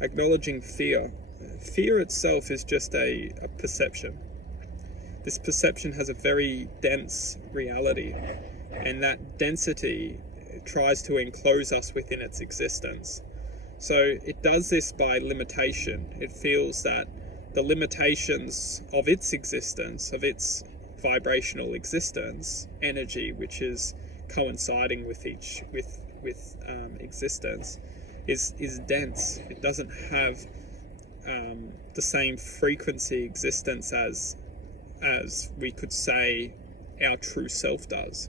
acknowledging fear. Fear itself is just a perception. This perception has a very dense reality, and that density tries to enclose us within its existence. So it does this by limitation. It feels that the limitations of its existence, of its vibrational existence, energy, which is coinciding with existence, is dense. It doesn't have the same frequency existence as we could say our true self does.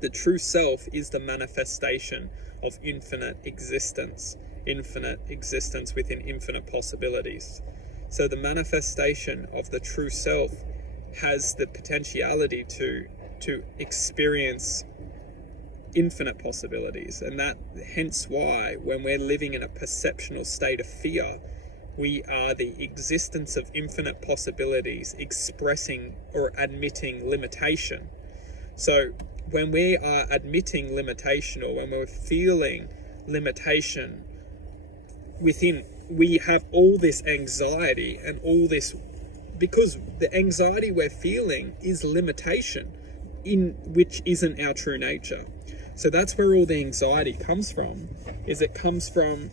The true self is the manifestation of infinite existence within infinite possibilities. So the manifestation of the true self has the potentiality to experience infinite possibilities, and that hence why when we're living in a perceptional state of fear, we are the existence of infinite possibilities expressing or admitting limitation. So when we are admitting limitation, or when we're feeling limitation within, we have all this anxiety and all this, because the anxiety we're feeling is limitation, in which isn't our true nature. So that's where all the anxiety comes from, is it comes from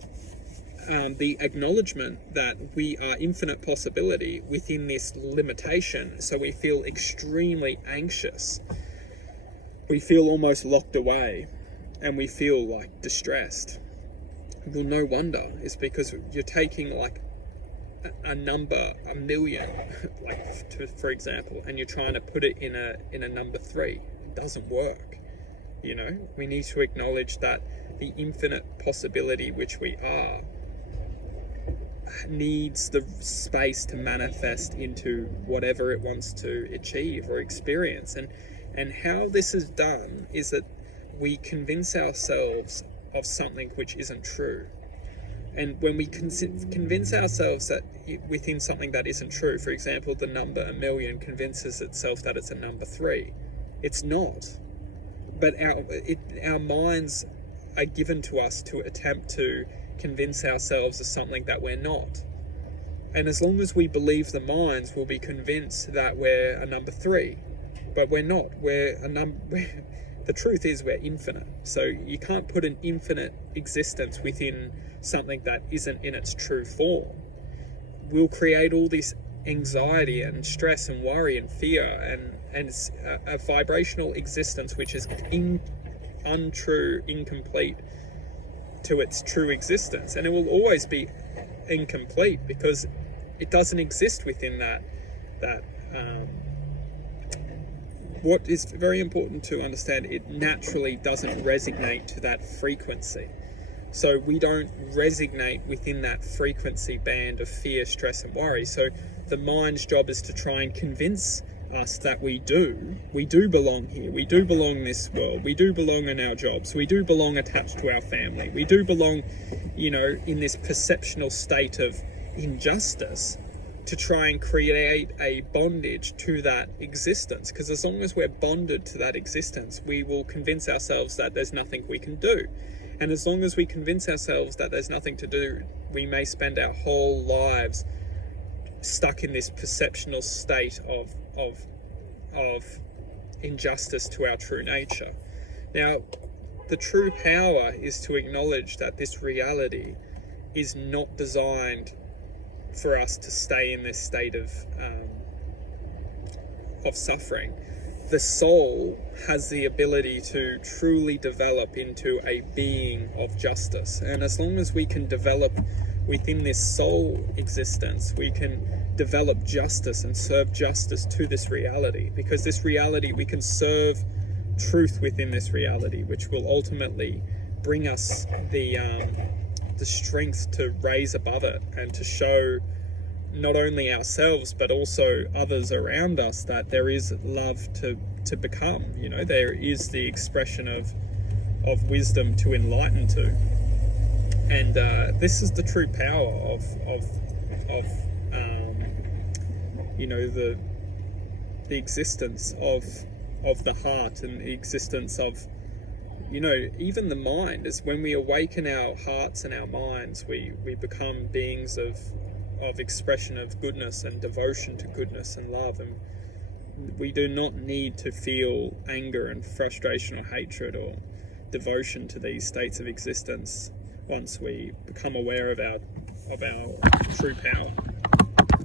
the acknowledgement that we are infinite possibility within this limitation. So we feel extremely anxious. We feel almost locked away, and we feel like distressed. Well, no wonder. It's because you're taking like a number, a million, for example, and you're trying to put it in a number 3. It doesn't work. You know, we need to acknowledge that the infinite possibility which we are needs the space to manifest into whatever it wants to achieve or experience. And how this is done is that we convince ourselves of something which isn't true. And when we convince ourselves that within something that isn't true, for example, the number 1 million convinces itself that it's a number 3. It's not. But our minds are given to us to attempt to convince ourselves of something that we're not. And as long as we believe the minds, we'll be convinced that we're a number 3. But we're not. The truth is we're infinite. So you can't put an infinite existence within something that isn't in its true form. We'll create all this anxiety and stress and worry and fear, and it's a vibrational existence which is untrue, incomplete to its true existence. And it will always be incomplete because it doesn't exist within that what is very important to understand, it naturally doesn't resonate to that frequency. So we don't resonate within that frequency band of fear, stress and worry. So the mind's job is to try and convince us that we do belong here, we do belong in this world, we do belong in our jobs, we do belong attached to our family, we do belong, in this perceptional state of injustice, to try and create a bondage to that existence. Because as long as we're bonded to that existence, we will convince ourselves that there's nothing we can do. And as long as we convince ourselves that there's nothing to do, we may spend our whole lives stuck in this perceptional state of injustice to our true nature. Now, the true power is to acknowledge that this reality is not designed for us to stay in this state of suffering. The soul has the ability to truly develop into a being of justice. And as long as we can develop within this soul existence, we can develop justice and serve justice to this reality. Because this reality, we can serve truth within this reality, which will ultimately bring us the strength to raise above it and to show not only ourselves but also others around us that there is love to become. There is the expression of wisdom to enlighten to, and this is the true power of the existence of the heart, and the existence of you know, even the mind is when we awaken our hearts and our minds, we become beings of expression of goodness and devotion to goodness and love, and we do not need to feel anger and frustration or hatred or devotion to these states of existence once we become aware of our true power.